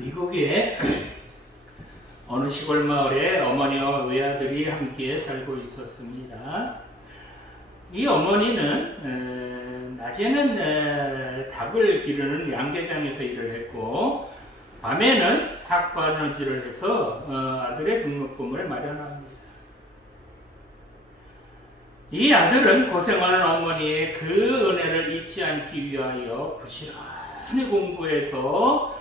미국의 어느 시골 마을에 어머니와 외아들이 함께 살고 있었습니다. 이 어머니는 낮에는 닭을 기르는 양계장에서 일을 했고 밤에는 삭바느질을 해서 아들의 등록금을 마련합니다. 이 아들은 고생하는 어머니의 그 은혜를 잊지 않기 위하여 부지런히 공부해서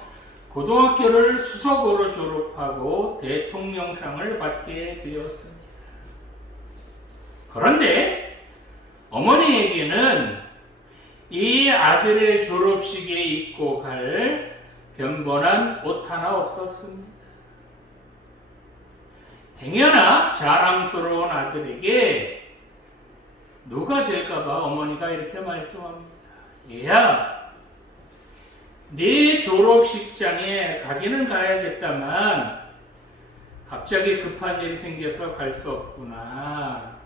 고등학교를 수석으로 졸업하고 대통령상을 받게 되었습니다. 그런데 어머니에게는 이 아들의 졸업식에 입고 갈 변번한 옷 하나 없었습니다. 행여나 자랑스러운 아들에게 누가 될까봐 어머니가 이렇게 말씀합니다. 얘야, 네 졸업식장에 가기는 가야겠다만 갑자기 급한 일이 생겨서 갈 수 없구나.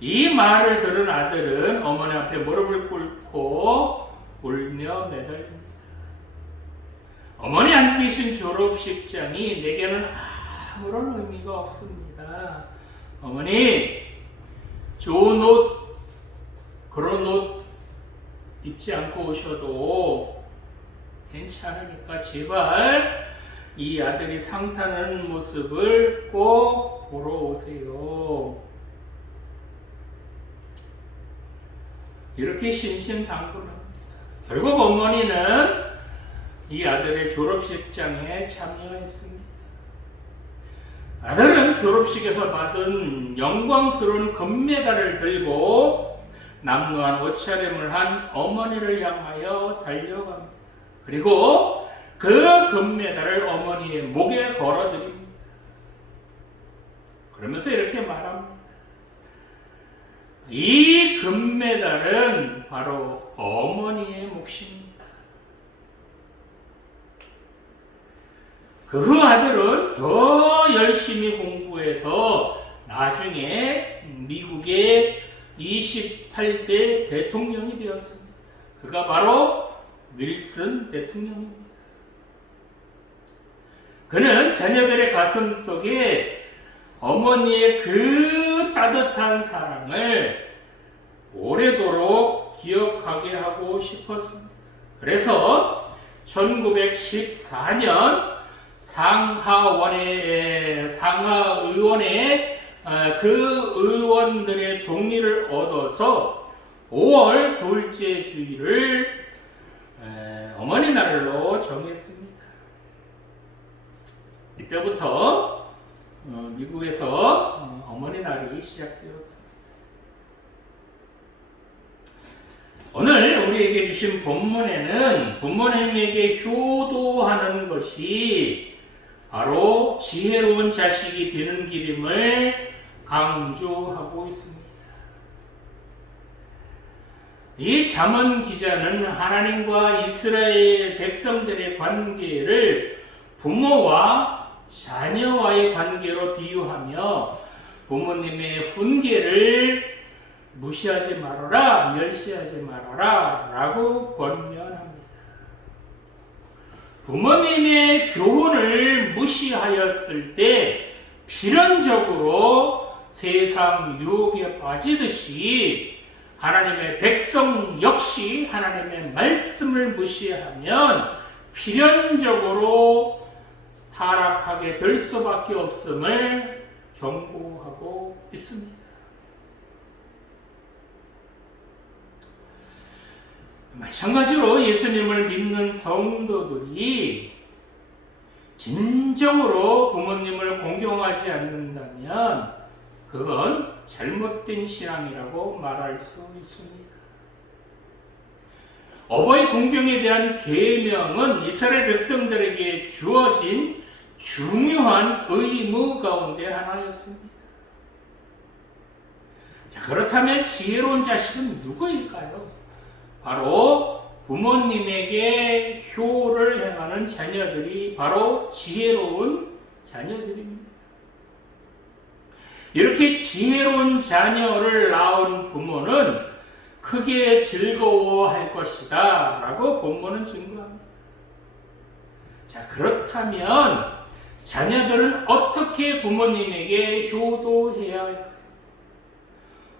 이 말을 들은 아들은 어머니 앞에 무릎을 꿇고 울며 매달립니다. 어머니 안 계신 졸업식장이 내게는 아무런 의미가 없습니다. 어머니, 좋은 옷, 그런 옷 입지 않고 오셔도 괜찮으니까 제발 이 아들이 상 타는 모습을 꼭 보러 오세요. 이렇게 신신당부합니다. 결국 어머니는 이 아들의 졸업식장에 참여했습니다. 아들은 졸업식에서 받은 영광스러운 금메달을 들고 남루한 옷차림을 한 어머니를 향하여 달려갑니다. 그리고 그 금메달을 어머니의 목에 걸어드립니다. 그러면서 이렇게 말합니다. 이 금메달은 바로 어머니의 몫입니다. 그 후 아들은 더 열심히 공부해서 나중에 미국의 28대 대통령이 되었습니다. 그가 바로 윌슨 대통령입니다. 그는 자녀들의 가슴 속에 어머니의 그 따뜻한 사랑을 오래도록 기억하게 하고 싶었습니다. 그래서 1914년 상하의원의 그 의원들의 동의를 얻어서 5월 둘째 주일을 어머니 날로 정했습니다. 이때부터 미국에서 어머니 날이 시작되었습니다. 오늘 우리에게 주신 본문에는 부모님에게 효도하는 것이 바로 지혜로운 자식이 되는 길임을 강조하고 있습니다. 이 잠언 기자는 하나님과 이스라엘 백성들의 관계를 부모와 자녀와의 관계로 비유하며 부모님의 훈계를 무시하지 말아라, 멸시하지 말아라 라고 권면합니다. 부모님의 교훈을 무시하였을 때 필연적으로 세상 유혹에 빠지듯이 하나님의 백성 역시 하나님의 말씀을 무시하면 필연적으로 타락하게 될 수밖에 없음을 경고하고 있습니다. 마찬가지로 예수님을 믿는 성도들이 진정으로 부모님을 공경하지 않는다면 그건 잘못된 신앙이라고 말할 수 있습니다. 어버이 공경에 대한 계명은 이스라엘 백성들에게 주어진 중요한 의무 가운데 하나였습니다. 자, 그렇다면 지혜로운 자식은 누구일까요? 바로 부모님에게 효를 행하는 자녀들이 바로 지혜로운 자녀들입니다. 이렇게 지혜로운 자녀를 낳은 부모는 크게 즐거워할 것이다 라고 본문은 증거합니다. 자, 그렇다면 자녀들은 어떻게 부모님에게 효도해야 할까요?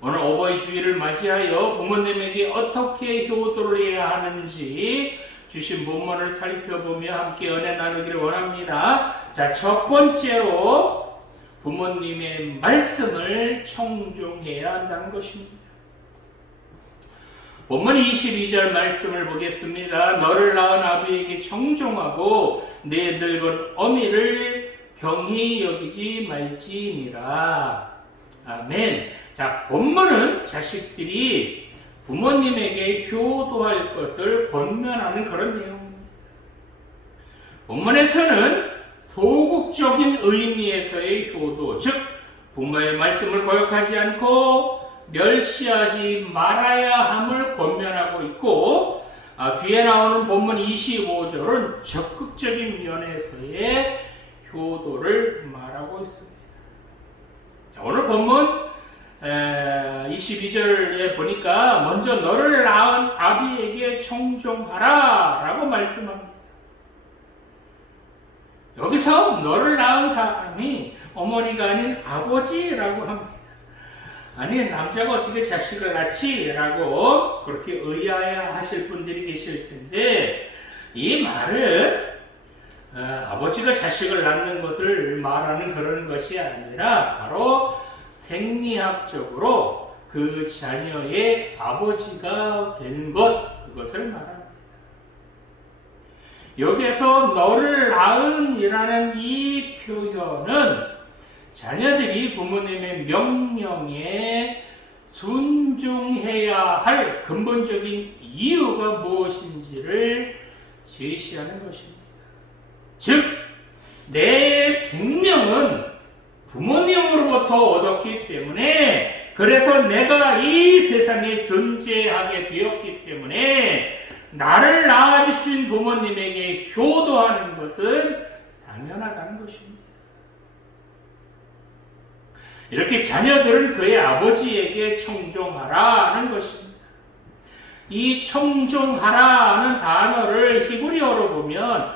오늘 어버이 주일을 맞이하여 부모님에게 어떻게 효도를 해야 하는지 주신 본문을 살펴보며 함께 은혜 나누기를 원합니다. 자, 첫 번째로 부모님의 말씀을 청종해야 한다는 것입니다. 본문 22절 말씀을 보겠습니다. 너를 낳은 아비에게 청종하고 내 늙은 어미를 경히 여기지 말지니라. 아멘. 자, 본문은 자식들이 부모님에게 효도할 것을 권면하는 그런 내용입니다. 본문에서는 소극적인 의미에서의 효도, 즉 부모의 말씀을 거역하지 않고 멸시하지 말아야 함을 권면하고 있고, 뒤에 나오는 본문 25절은 적극적인 면에서의 효도를 말하고 있습니다. 자, 오늘 본문 22절에 보니까 먼저 너를 낳은 아비에게 청종하라 라고 말씀합니다. 여기서 너를 낳은 사람이 어머니가 아닌 아버지라고 합니다. 아니, 남자가 어떻게 자식을 낳지? 라고 그렇게 의아해하실 분들이 계실 텐데, 이 말은 아버지가 자식을 낳는 것을 말하는 그런 것이 아니라 바로 생리학적으로 그 자녀의 아버지가 되는 것, 그것을 말합니다. 여기에서 너를 낳은이라는 이 표현은 자녀들이 부모님의 명령에 순종해야 할 근본적인 이유가 무엇인지를 제시하는 것입니다. 즉, 내 생명은 부모님으로부터 얻었기 때문에, 그래서 내가 이 세상에 존재하게 되었기 때문에 나를 낳아주신 부모님에게 효도하는 것은 당연하다는 것입니다. 이렇게 자녀들은 그의 아버지에게 청종하라는 것입니다. 이 청종하라는 단어를 히브리어로 보면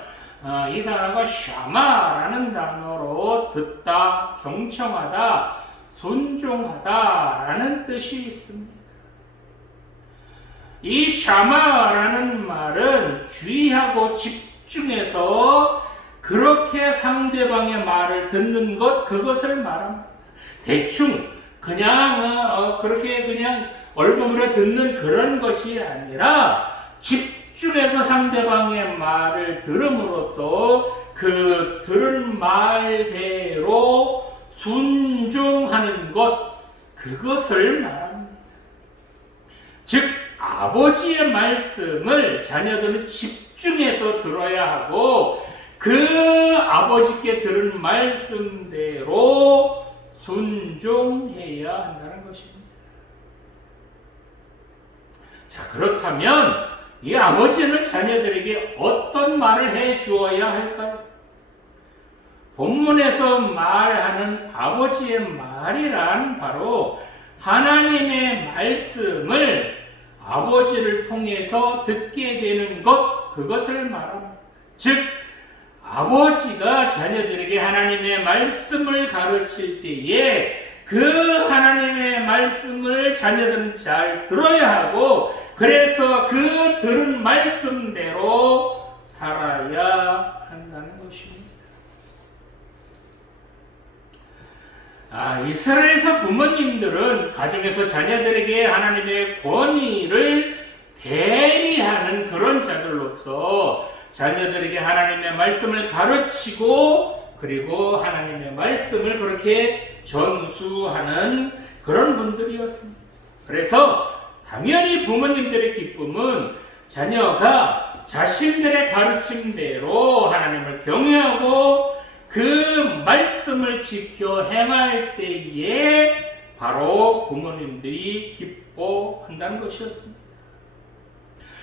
이 단어가 샤마라는 단어로 듣다, 경청하다, 순종하다라는 뜻이 있습니다. 이 샤마라는 말은 주의하고 집중해서 그렇게 상대방의 말을 듣는 것, 그것을 말합니다. 대충 그냥 그렇게 그냥 얼버무려 듣는 그런 것이 아니라 집중해서 상대방의 말을 들음으로써 그 들은 말대로 순종하는 것, 그것을 말합니다. 즉, 아버지의 말씀을 자녀들은 집중해서 들어야 하고 그 아버지께 들은 말씀대로 순종해야 한다는 것입니다. 자, 그렇다면 이 아버지는 자녀들에게 어떤 말을 해 주어야 할까요? 본문에서 말하는 아버지의 말이란 바로 하나님의 말씀을 아버지를 통해서 듣게 되는 것, 그것을 말합니다. 즉, 아버지가 자녀들에게 하나님의 말씀을 가르칠 때에 그 하나님의 말씀을 자녀들은 잘 들어야 하고, 그래서 그 들은 말씀대로 살아야 한다는 것입니다. 이스라엘에서 부모님들은 가정에서 자녀들에게 하나님의 권위를 대리하는 그런 자들로서 자녀들에게 하나님의 말씀을 가르치고 그리고 하나님의 말씀을 그렇게 전수하는 그런 분들이었습니다. 그래서 당연히 부모님들의 기쁨은 자녀가 자신들의 가르침대로 하나님을 경외하고 그 말씀을 지켜 행할 때에 바로 부모님들이 기뻐한다는 것이었습니다.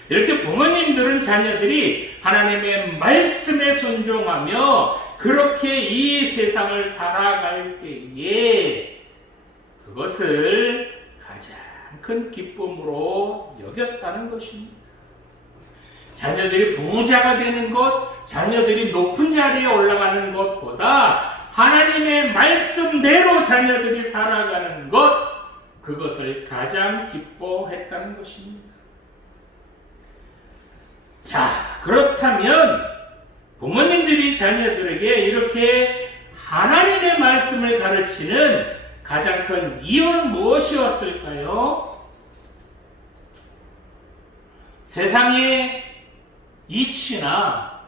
이렇게 부모님들은 자녀들이 하나님의 말씀에 순종하며 그렇게 이 세상을 살아갈 때에 그것을 가장 큰 기쁨으로 여겼다는 것입니다. 자녀들이 부자가 되는 것, 자녀들이 높은 자리에 올라가는 것보다 하나님의 말씀대로 자녀들이 살아가는 것, 그것을 가장 기뻐했다는 것입니다. 자, 그렇다면 부모님들이 자녀들에게 이렇게 하나님의 말씀을 가르치는 가장 큰 이유는 무엇이었을까요? 세상의 이치나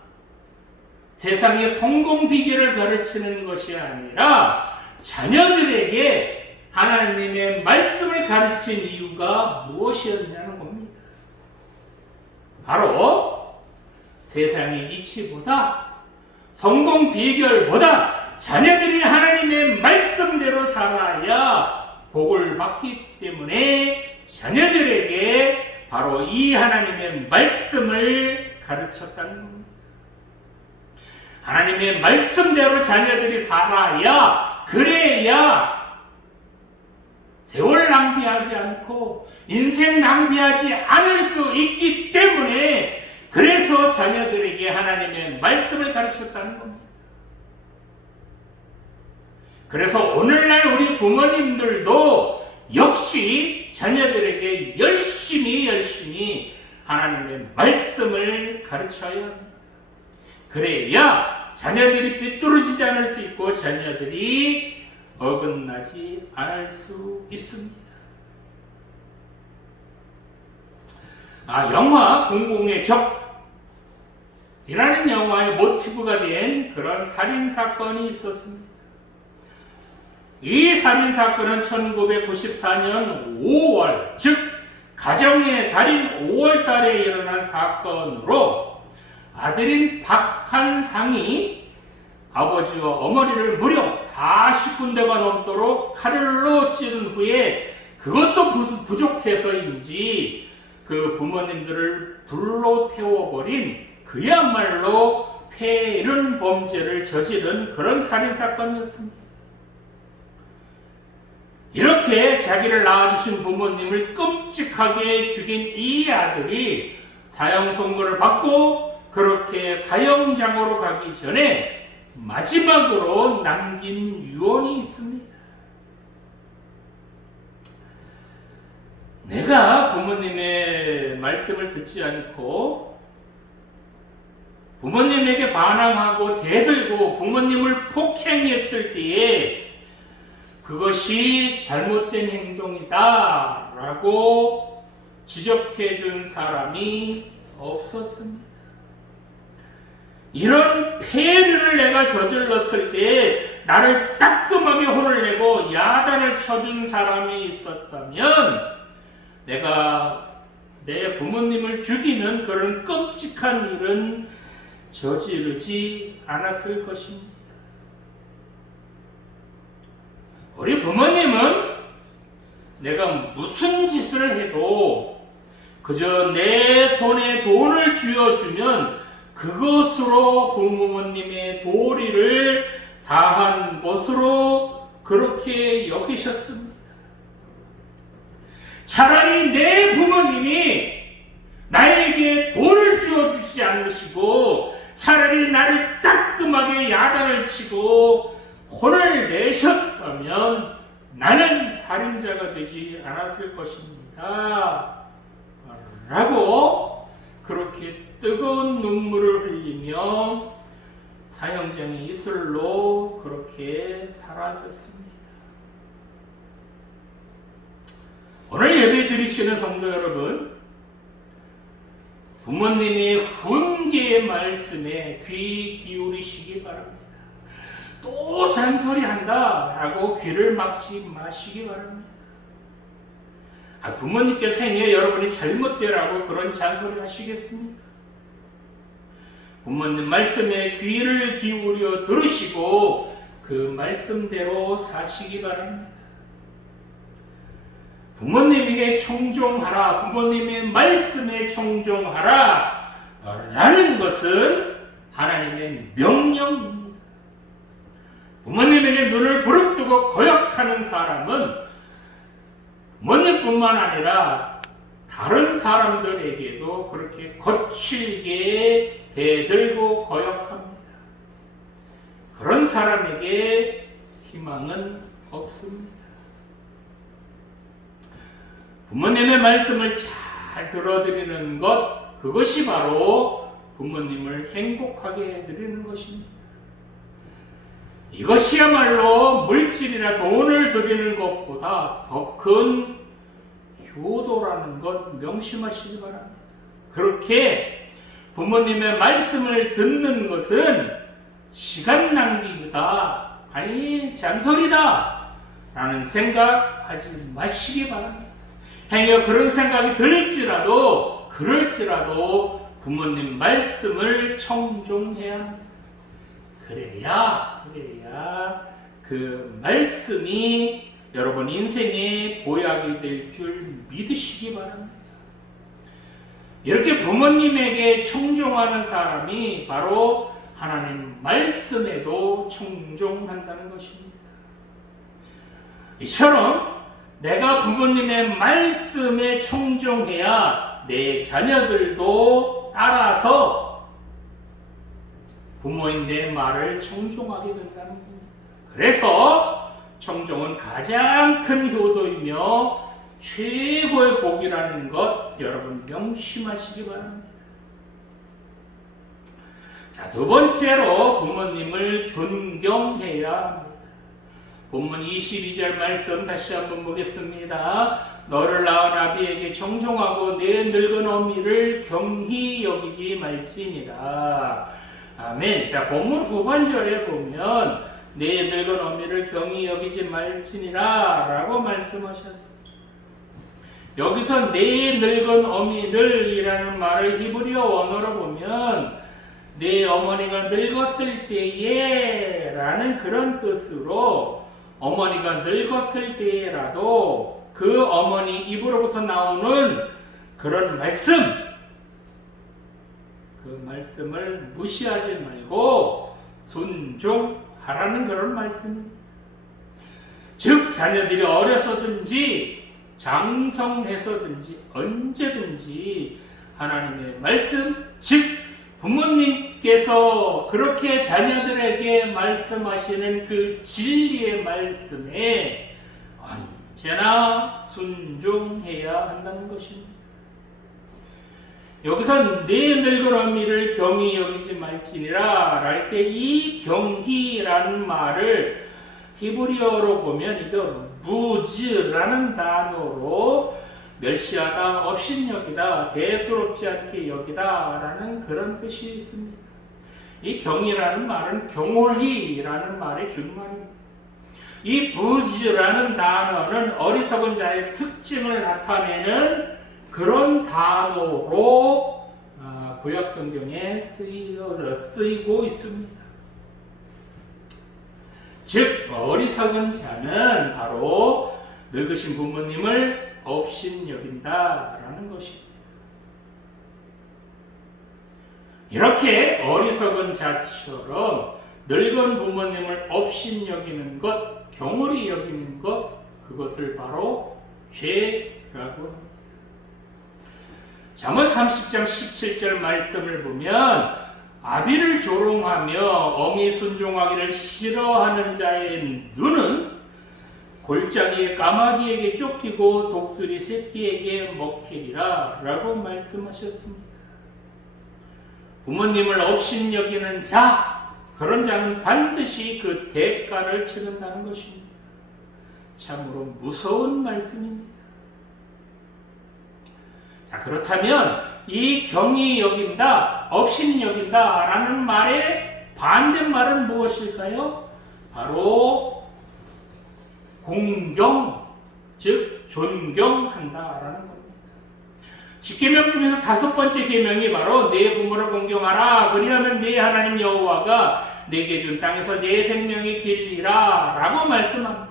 세상의 성공 비결을 가르치는 것이 아니라 자녀들에게 하나님의 말씀을 가르친 이유가 무엇이었냐는 겁니다. 바로 세상의 이치보다 성공 비결보다 자녀들이 하나님의 말씀대로 살아야 복을 받기 때문에 자녀들에게 바로 이 하나님의 말씀을 가르쳤다는 겁니다. 하나님의 말씀대로 자녀들이 살아야, 그래야 세월 낭비하지 않고 인생 낭비하지 않을 수 있기 때문에, 그래서 자녀들에게 하나님의 말씀을 가르쳤다는 겁니다. 그래서 오늘날 우리 부모님들도 역시 자녀들에게 열심히 하나님의 말씀을 가르쳐야 합니다. 그래야 자녀들이 삐뚤어지지 않을 수 있고 자녀들이 어긋나지 않을 수 있습니다. 영화 공공의 적이라는 영화의 모티브가 된 그런 살인사건이 있었습니다. 이 살인사건은 1994년 5월, 즉 가정의 달인 5월 달에 일어난 사건으로 아들인 박한상이 아버지와 어머니를 무려 40군데가 넘도록 칼로 찌른 후에 그것도 부족해서인지 그 부모님들을 불로 태워버린 그야말로 폐륜 범죄를 저지른 그런 살인사건이었습니다. 이렇게 자기를 낳아주신 부모님을 끔찍하게 죽인 이 아들이 사형 선고를 받고 그렇게 사형장으로 가기 전에 마지막으로 남긴 유언이 있습니다. 내가 부모님의 말씀을 듣지 않고 부모님에게 반항하고 대들고 부모님을 폭행했을 때에 그것이 잘못된 행동이다 라고 지적해 준 사람이 없었습니다. 이런 폐륜을 내가 저질렀을 때 나를 따끔하게 혼을 내고 야단을 쳐준 사람이 있었다면 내가 내 부모님을 죽이는 그런 끔찍한 일은 저지르지 않았을 것입니다. 우리 부모님은 내가 무슨 짓을 해도 그저 내 손에 돈을 쥐어주면 그것으로 부모님의 도리를 다한 것으로 그렇게 여기셨습니다. 차라리 내 부모님이 나에게 돈을 쥐어주지 않으시고 차라리 나를 따끔하게 야단을 치고 혼을 내셨다면 나는 살인자가 되지 않았을 것입니다. 라고 그렇게 뜨거운 눈물을 흘리며 사형장의 이슬로 그렇게 사라졌습니다. 오늘 예배 드리시는 성도 여러분, 부모님의 훈계의 말씀에 귀 기울이시기 바랍니다. 또 잔소리한다 라고 귀를 막지 마시기 바랍니다. 부모님께서 행여 여러분이 잘못되라고 그런 잔소리 하시겠습니까? 부모님 말씀에 귀를 기울여 들으시고 그 말씀대로 사시기 바랍니다. 부모님에게 청종하라, 부모님의 말씀에 청종하라 라는 것은 하나님의 명령입니다. 부모님에게 눈을 부릅뜨고 거역하는 사람은 부모님뿐만 아니라 다른 사람들에게도 그렇게 거칠게 대들고 거역합니다. 그런 사람에게 희망은 없습니다. 부모님의 말씀을 잘 들어드리는 것, 그것이 바로 부모님을 행복하게 해드리는 것입니다. 이것이야말로 물질이나 돈을 드리는 것보다 더 큰 효도라는 것 명심하시기 바랍니다. 그렇게 부모님의 말씀을 듣는 것은 시간 낭비다, 아니 잔소리다 라는 생각하지 마시기 바랍니다. 행여 그런 생각이 그럴지라도 부모님 말씀을 청종해야 합니다. 그래야 그 말씀이 여러분 인생의 보약이 될 줄 믿으시기 바랍니다. 이렇게 부모님에게 청종하는 사람이 바로 하나님 말씀에도 청종한다는 것입니다. 이처럼 내가 부모님의 말씀에 청종해야 내 자녀들도 따라서 부모인 내 말을 청종하게 된다는 겁니다. 그래서 청종은 가장 큰 효도이며 최고의 복이라는 것 여러분 명심하시기 바랍니다. 자, 두 번째로 부모님을 존경해야 합니다. 본문 22절 말씀 다시 한번 보겠습니다. 너를 낳은 아비에게 청종하고 내 늙은 어미를 경히 여기지 말지니라. 아멘. 자, 본문 후반절에 보면 내 늙은 어미를 경히 여기지 말지니라 라고 말씀하셨습니다. 여기서 내 늙은 어미를 이라는 말을 히브리어 원어로 보면 내 어머니가 늙었을 때에 라는 그런 뜻으로 어머니가 늙었을 때라도 그 어머니 입으로부터 나오는 그런 말씀, 그 말씀을 무시하지 말고 순종하라는 그런 말씀입니다. 즉 자녀들이 어려서든지 장성해서든지 언제든지 하나님의 말씀, 즉 부모님께서 그렇게 자녀들에게 말씀하시는 그 진리의 말씀에 언제나 순종해야 한다는 것입니다. 여기서 내 늙은 어미를 경히 여기지 말지니라 할 때 이 경히라는 말을 히브리어로 보면 이거 무즈라는 단어로 멸시하다, 업신여기다, 대수롭지 않게 여기다 라는 그런 뜻이 있습니다. 이 경이라는 말은 경홀히라는 말의 준말입니다. 이 부즈라는 단어는 어리석은 자의 특징을 나타내는 그런 단어로 구약 성경에 쓰이고 있습니다. 즉 어리석은 자는 바로 늙으신 부모님을 업신여긴다라는 것입니다. 이렇게 어리석은 자처럼 늙은 부모님을 업신여기는 것, 경홀히 여기는 것, 그것을 바로 죄라고 합니다. 잠언 30장 17절 말씀을 보면 아비를 조롱하며 어미 순종하기를 싫어하는 자의 눈은 골짜기의 까마귀에게 쫓기고 독수리 새끼에게 먹히리라 라고 말씀하셨습니다. 부모님을 업신여기는 자, 그런 자는 반드시 그 대가를 치른다는 것입니다. 참으로 무서운 말씀입니다. 자, 그렇다면 이 경히 여긴다, 업신 여긴다 라는 말의 반대말은 무엇일까요? 바로 공경, 즉 존경한다 라는 겁니다. 10계명 중에서 5번째 계명이 바로 내 부모를 공경하라, 그리하면 내 하나님 여호와가 내게 준 땅에서 내 생명이 길리라 라고 말씀합니다.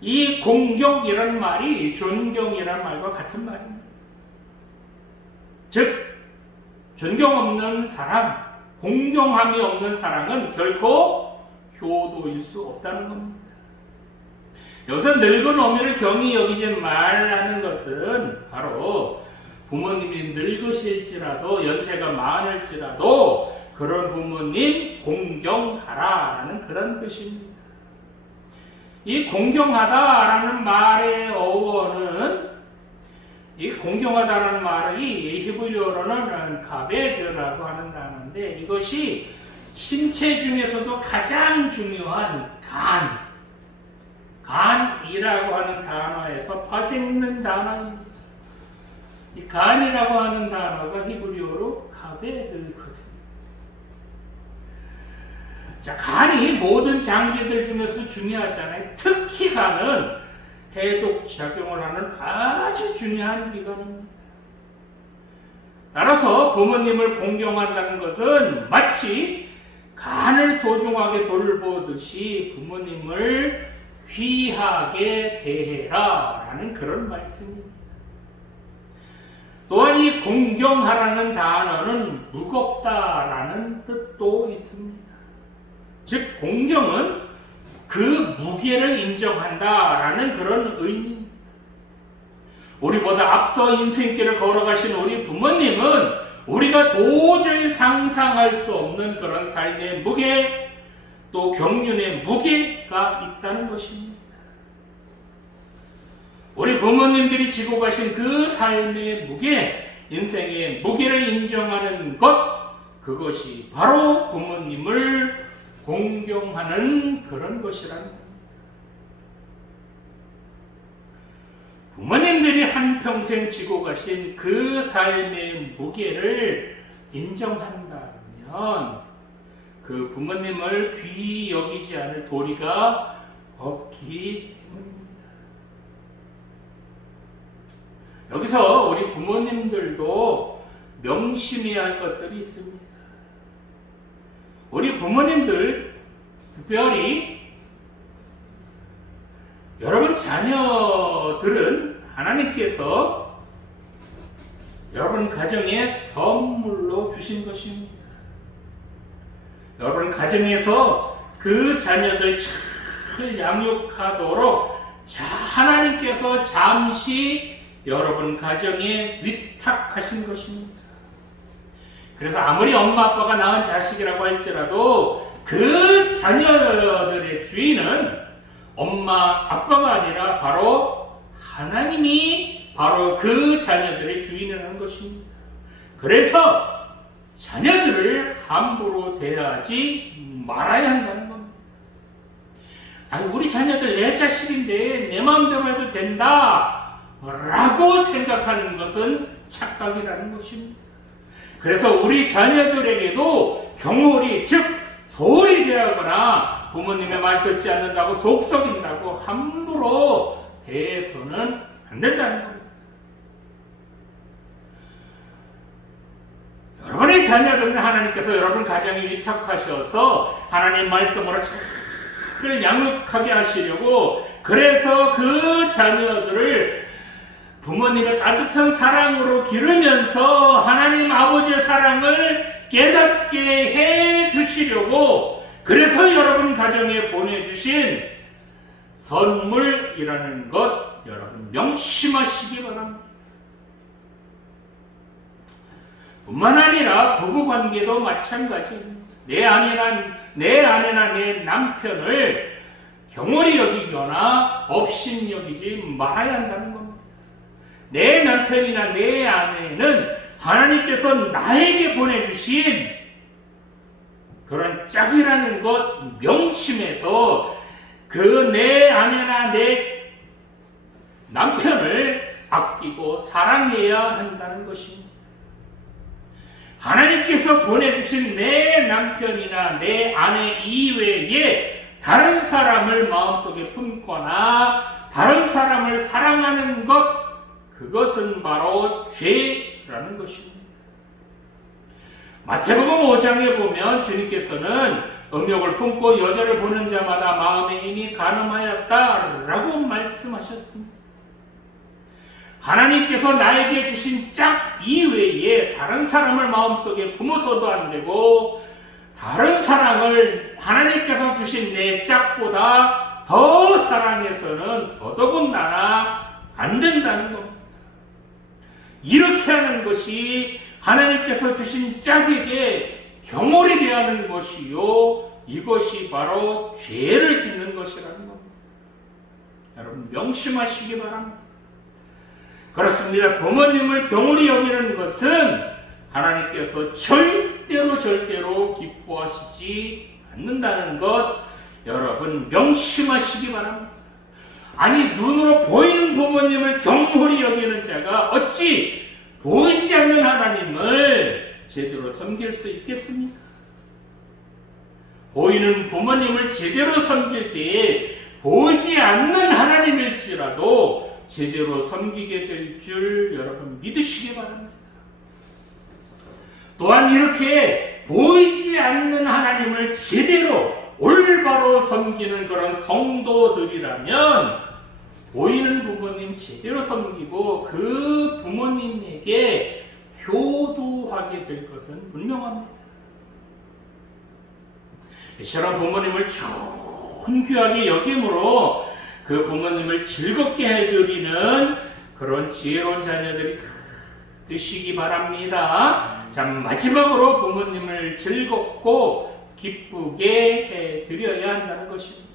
이 공경이라는 말이 존경이라는 말과 같은 말입니다. 즉 존경 없는 사람, 공경함이 없는 사람은 결코 효도일 수 없다는 겁니다. 여기서 늙은 어미를 경히 여기지 말라는 것은 바로 부모님이 늙으실지라도 연세가 많을지라도 그런 부모님 공경하라라는 그런 뜻입니다. 이 공경하다라는 말의 어원은 이 공경하다라는 말이 히브리어로는 가베드라고 하는 단어인데 이것이 신체 중에서도 가장 중요한 간이라고 하는 단어에서 파생된 단어입니다. 이 간이라고 하는 단어가 히브리어로 가베드거든요. 자, 간이 모든 장기들 중에서 중요하잖아요. 특히 간은 해독 작용을 하는 아주 중요한 기관입니다. 따라서 부모님을 공경한다는 것은 마치 간을 소중하게 돌보듯이 부모님을 귀하게 대해라 라는 그런 말씀입니다. 또한 이 공경하라는 단어는 무겁다라는 뜻도 있습니다. 즉 공경은 그 무게를 인정한다라는 그런 의미입니다. 우리보다 앞서 인생길을 걸어가신 우리 부모님은 우리가 도저히 상상할 수 없는 그런 삶의 무게, 또 경륜의 무게가 있다는 것입니다. 우리 부모님들이 지고 가신 그 삶의 무게, 인생의 무게를 인정하는 것, 그것이 바로 부모님을 공경하는 그런 것이라는 겁니다. 부모님들이 한평생 지고 가신 그 삶의 무게를 인정한다면 그 부모님을 귀히 여기지 않을 도리가 없기 때문입니다. 여기서 우리 부모님들도 명심해야 할 것들이 있습니다. 우리 부모님들, 특별히 여러분 자녀들은 하나님께서 여러분 가정에 선물로 주신 것입니다. 여러분 가정에서 그 자녀들 잘 양육하도록 하나님께서 잠시 여러분 가정에 위탁하신 것입니다. 그래서 아무리 엄마 아빠가 낳은 자식이라고 할지라도 그 자녀들의 주인은 엄마 아빠가 아니라 바로 하나님이 바로 그 자녀들의 주인이라는 것입니다. 그래서 자녀들을 함부로 대하지 말아야 한다는 겁니다. 아니, 우리 자녀들 내 자식인데 내 마음대로 해도 된다 라고 생각하는 것은 착각이라는 것입니다. 그래서 우리 자녀들에게도 경홀히, 즉 소홀히 대하거나 부모님의 말 듣지 않는다고 속썩인다고 함부로 대해서는 안 된다는 겁니다. 여러분의 자녀들은 하나님께서 여러분 가정에 위탁하셔서 하나님 말씀으로 잘 양육하게 하시려고, 그래서 그 자녀들을 부모님의 따뜻한 사랑으로 기르면서 하나님 아버지의 사랑을 깨닫게 해 주시려고, 그래서 여러분 가정에 보내주신 선물이라는 것 여러분 명심하시기 바랍니다. 뿐만 아니라 부부관계도 마찬가지입니다. 내 아내나 내 남편을 경홀히 여기거나 업신 여기지 말아야 한다는 겁니다. 내 남편이나 내 아내는 하나님께서 나에게 보내주신 그런 짝이라는 것 명심해서 그 내 아내나 내 남편을 아끼고 사랑해야 한다는 것입니다. 하나님께서 보내주신 내 남편이나 내 아내 이외에 다른 사람을 마음속에 품거나 다른 사람을 사랑하는 것, 그것은 바로 죄라는 것입니다. 마태복음 5장에 보면 주님께서는 음욕을 품고 여자를 보는 자마다 마음에 이미 간음하였다라고 말씀하셨습니다. 하나님께서 나에게 주신 짝 이외에 다른 사람을 마음속에 품어서도 안 되고, 다른 사람을 하나님께서 주신 내 짝보다 더 사랑해서는 더더군다나 안 된다는 겁니다. 이렇게 하는 것이 하나님께서 주신 짝에게 경홀이 대하는 것이요, 이것이 바로 죄를 짓는 것이라는 겁니다. 여러분 명심하시기 바랍니다. 그렇습니다. 부모님을 경홀히 여기는 것은 하나님께서 절대로 기뻐하시지 않는다는 것, 여러분 명심하시기 바랍니다. 아니, 눈으로 보이는 부모님을 경홀히 여기는 자가 어찌 보이지 않는 하나님을 제대로 섬길 수 있겠습니까? 보이는 부모님을 제대로 섬길 때에 보이지 않는 하나님일지라도 제대로 섬기게 될 줄 여러분 믿으시기 바랍니다. 또한 이렇게 보이지 않는 하나님을 제대로 올바로 섬기는 그런 성도들이라면 보이는 부모님 제대로 섬기고 그 부모님에게 효도하게 될 것은 분명합니다. 이처럼 부모님을 존귀하게 여김으로 그 부모님을 즐겁게 해드리는 그런 지혜로운 자녀들이 되시기 바랍니다. 자, 마지막으로 부모님을 즐겁고 기쁘게 해드려야 한다는 것입니다.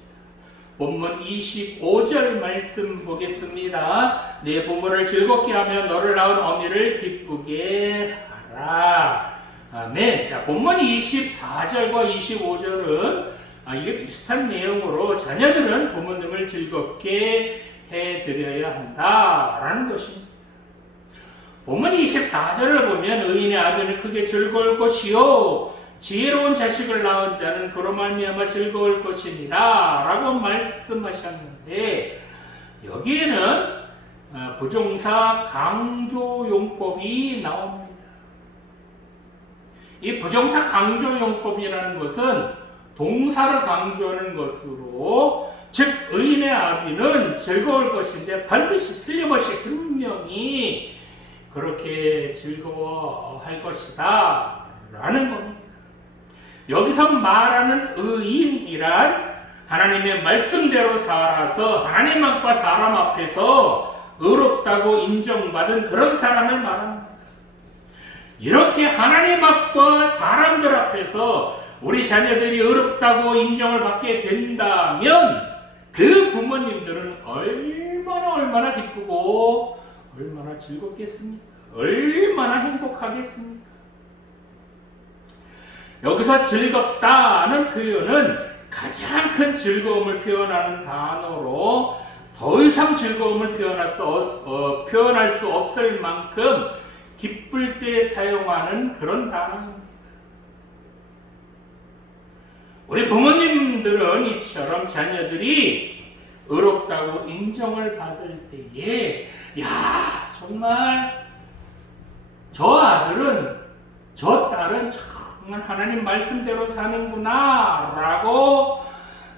본문 25절 말씀 보겠습니다. 내 부모를 즐겁게 하며 너를 낳은 어미를 기쁘게 하라. 아멘. 자, 본문 24절과 25절은 이게 비슷한 내용으로 자녀들은 부모님을 즐겁게 해드려야 한다라는 것입니다. 본문 24절을 보면 의인의 아버지는 크게 즐거울 것이요 지혜로운 자식을 낳은 자는 그로 말미암아 즐거울 것이니라 라고 말씀하셨는데, 여기에는 부정사 강조용법이 나옵니다. 이 부정사 강조용법이라는 것은 동사를 강조하는 것으로, 즉 의인의 아비는 즐거울 것인데 반드시 틀림없이 분명히 그렇게 즐거워할 것이다 라는 겁니다. 여기서 말하는 의인이란 하나님의 말씀대로 살아서 하나님 앞과 사람 앞에서 의롭다고 인정받은 그런 사람을 말합니다. 이렇게 하나님 앞과 사람들 앞에서 우리 자녀들이 의롭다고 인정을 받게 된다면 그 부모님들은 얼마나 기쁘고 얼마나 즐겁겠습니까? 얼마나 행복하겠습니까? 여기서 즐겁다는 표현은 가장 큰 즐거움을 표현하는 단어로 더 이상 즐거움을 표현할 수 없을 만큼 기쁠 때 사용하는 그런 단어입니다. 우리 부모님들은 이처럼 자녀들이 의롭다고 인정을 받을 때에, 야, 정말 저 아들은, 저 딸은 정말 하나님 말씀대로 사는구나 라고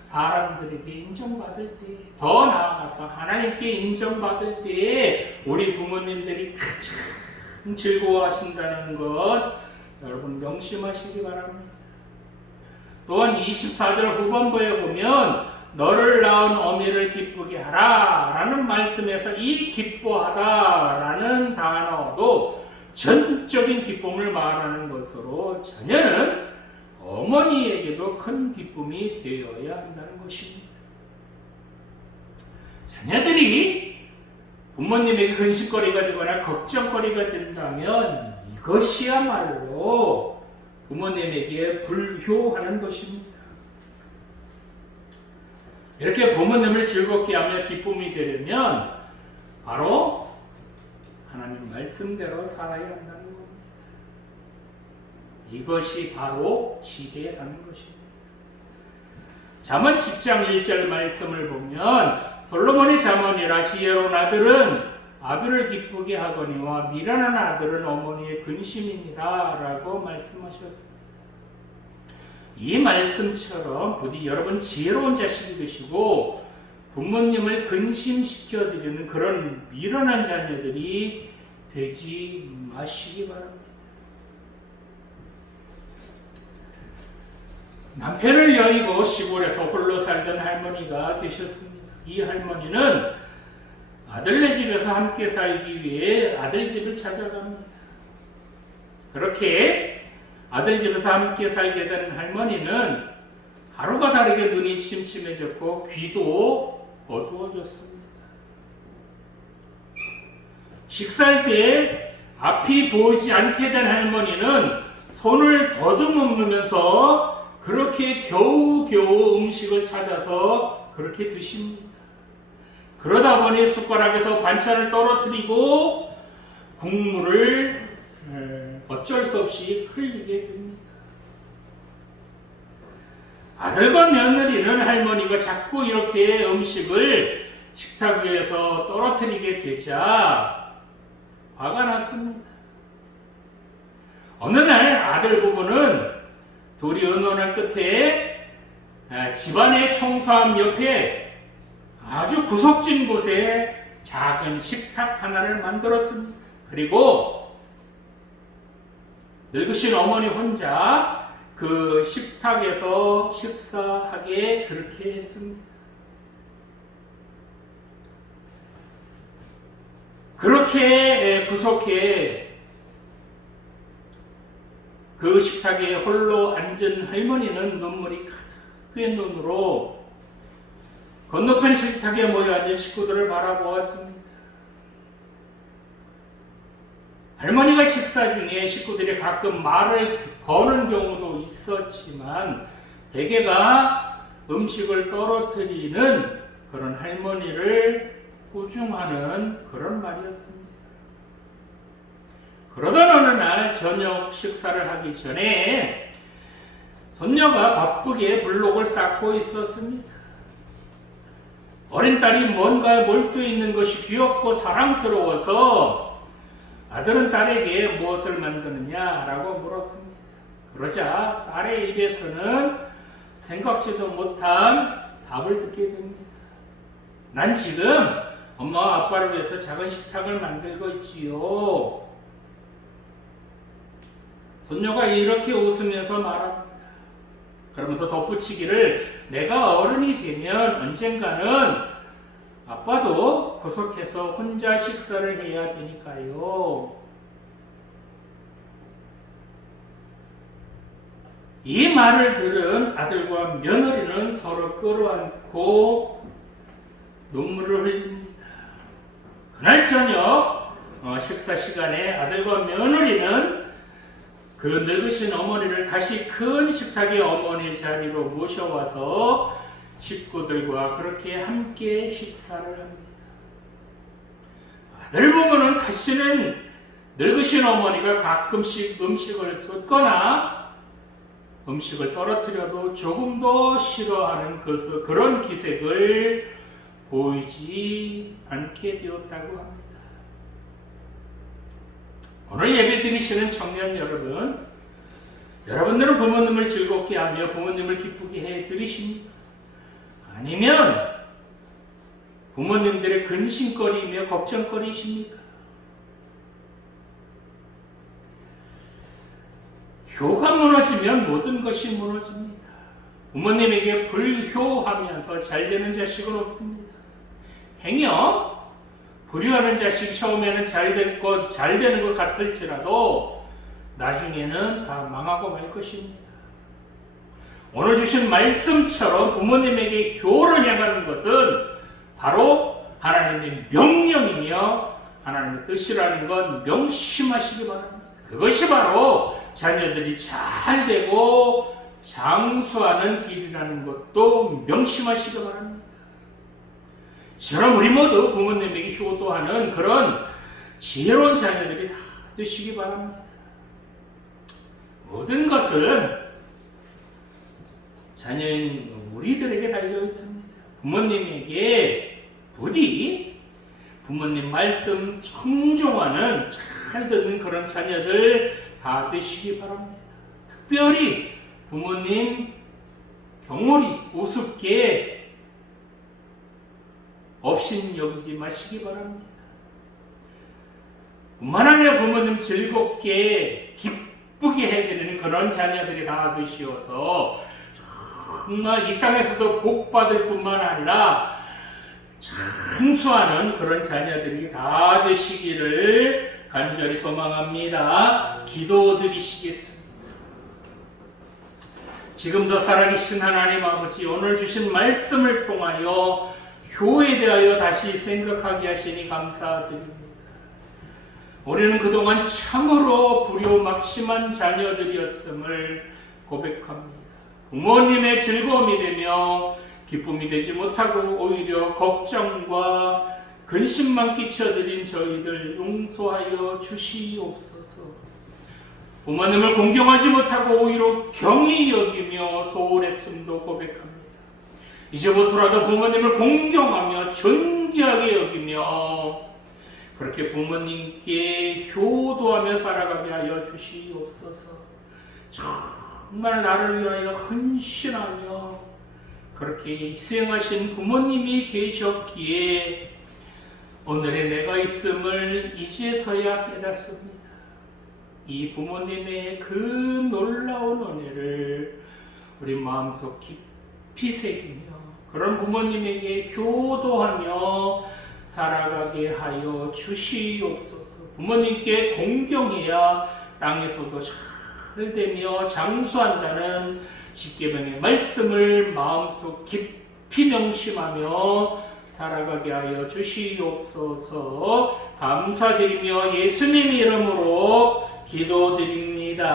사람들에게 인정받을 때, 더 나아가서 하나님께 인정받을 때에 우리 부모님들이 가장 즐거워하신다는 것 여러분 명심하시기 바랍니다. 또한 24절 후반부에 보면 너를 낳은 어미를 기쁘게 하라 라는 말씀에서 이 기뻐하다 라는 단어도 전적인 기쁨을 말하는 것으로 자녀는 어머니에게도 큰 기쁨이 되어야 한다는 것입니다. 자녀들이 부모님에게 근심거리가 되거나 걱정거리가 된다면 이것이야말로 부모님에게 불효하는 것입니다. 이렇게 부모님을 즐겁게 하며 기쁨이 되려면 바로 하나님 말씀대로 살아야 한다는 겁니다. 이것이 바로 지혜라는 것입니다. 잠언 10장 1절 말씀을 보면 솔로몬의 잠언이라 지혜로운 아들은 아비를 기쁘게 하거니와 미련한 아들은 어머니의 근심이니라 라고 말씀하셨습니다. 이 말씀처럼 부디 여러분 지혜로운 자식이 되시고 부모님을 근심시켜드리는 그런 미련한 자녀들이 되지 마시기 바랍니다. 남편을 여의고 시골에서 홀로 살던 할머니가 계셨습니다. 이 할머니는 아들네 집에서 함께 살기 위해 아들 집을 찾아갑니다. 그렇게 아들 집에서 함께 살게 된 할머니는 하루가 다르게 눈이 침침해졌고 귀도 어두워졌습니다. 식사할 때 앞이 보이지 않게 된 할머니는 손을 더듬으면서 그렇게 겨우겨우 음식을 찾아서 그렇게 드십니다. 그러다 보니 숟가락에서 반찬을 떨어뜨리고 국물을 어쩔 수 없이 흘리게 됩니다. 아들과 며느리는 할머니가 자꾸 이렇게 음식을 식탁 위에서 떨어뜨리게 되자 화가 났습니다. 어느 날 아들 부부는 둘이 의논한 끝에 집안의 청소함 옆에 아주 구석진 곳에 작은 식탁 하나를 만들었습니다. 그리고 늙으신 어머니 혼자 그 식탁에서 식사하게 그렇게 했습니다. 그렇게 구석에 그 식탁에 홀로 앉은 할머니는 눈물이 가득 눈으로 건너편 식탁에 모여 앉은 식구들을 바라보았습니다. 할머니가 식사 중에 식구들이 가끔 말을 거는 경우도 있었지만 대개가 음식을 떨어뜨리는 그런 할머니를 꾸중하는 그런 말이었습니다. 그러던 어느 날 저녁 식사를 하기 전에 손녀가 바쁘게 블록을 쌓고 있었습니다. 어린 딸이 뭔가에 몰두해 있는 것이 귀엽고 사랑스러워서 아들은 딸에게 무엇을 만드느냐라고 물었습니다. 그러자 딸의 입에서는 생각지도 못한 답을 듣게 됩니다. 난 지금 엄마와 아빠를 위해서 작은 식탁을 만들고 있지요. 손녀가 이렇게 웃으면서 말합니다. 그러면서 덧붙이기를 내가 어른이 되면 언젠가는 아빠도 구석에서 혼자 식사를 해야 되니까요. 이 말을 들은 아들과 며느리는 서로 끌어안고 눈물을 흘립니다. 그날 저녁 식사 시간에 아들과 며느리는 그 늙으신 어머니를 다시 큰 식탁의 어머니 자리로 모셔와서 식구들과 그렇게 함께 식사를 합니다. 아들 부부는 다시는 늙으신 어머니가 가끔씩 음식을 쏟거나 음식을 떨어뜨려도 조금도 싫어하는 그런 기색을 보이지 않게 되었다고 합니다. 오늘 예배 드리시는 청년 여러분, 여러분들은 부모님을 즐겁게 하며 부모님을 기쁘게 해 드리십니까? 아니면 부모님들의 근심거리이며 걱정거리이십니까? 효가 무너지면 모든 것이 무너집니다. 부모님에게 불효하면서 잘되는 자식은 없습니다. 행여 불효하는 자식이 처음에는 잘되는 것 같을지라도 나중에는 다 망하고 말 것입니다. 오늘 주신 말씀처럼 부모님에게 효를 향하는 것은 바로 하나님의 명령이며 하나님의 뜻이라는 건 명심하시기 바랍니다. 그것이 바로 자녀들이 잘 되고 장수하는 길이라는 것도 명심하시기 바랍니다. 저는 우리 모두 부모님에게 효도하는 그런 지혜로운 자녀들이 다 되시기 바랍니다. 모든 것은 자녀인 우리들에게 달려 있습니다. 부모님에게 부디 부모님 말씀 청종하는 잘 듣는 그런 자녀들 다 되시기 바랍니다. 특별히 부모님 경홀히 우습게 업신여기지 마시기 바랍니다. 뿐만아니라 부모님 즐겁게 기쁘게 해드리는 그런 자녀들이 다 되시어서 정말 이 땅에서도 복받을 뿐만 아니라 장수하는 그런 자녀들이 다 되시기를 간절히 소망합니다. 기도드리시겠습니다. 지금도 살아계신 하나님 아버지, 오늘 주신 말씀을 통하여 교회에 대하여 다시 생각하게 하시니 감사드립니다. 우리는 그동안 참으로 불효막심한 자녀들이었음을 고백합니다. 부모님의 즐거움이 되며 기쁨이 되지 못하고 오히려 걱정과 근심만 끼쳐드린 저희들 용서하여 주시옵소서. 부모님을 공경하지 못하고 오히려 경히 여기며 소홀했음도 고백합니다. 이제부터라도 부모님을 공경하며 존귀하게 여기며 그렇게 부모님께 효도하며 살아가게 하여 주시옵소서. 정말 나를 위하여 헌신하며 그렇게 희생하신 부모님이 계셨기에 오늘의 내가 있음을 이제서야 깨닫습니다. 이 부모님의 그 놀라운 은혜를 우리 마음속 깊이 새기며 그런 부모님에게 효도하며 살아가게 하여 주시옵소서. 부모님께 공경해야 땅에서도 잘 되며 장수한다는 십계명의 말씀을 마음속 깊이 명심하며 살아가게 하여 주시옵소서. 감사드리며 예수님 이름으로 기도드립니다.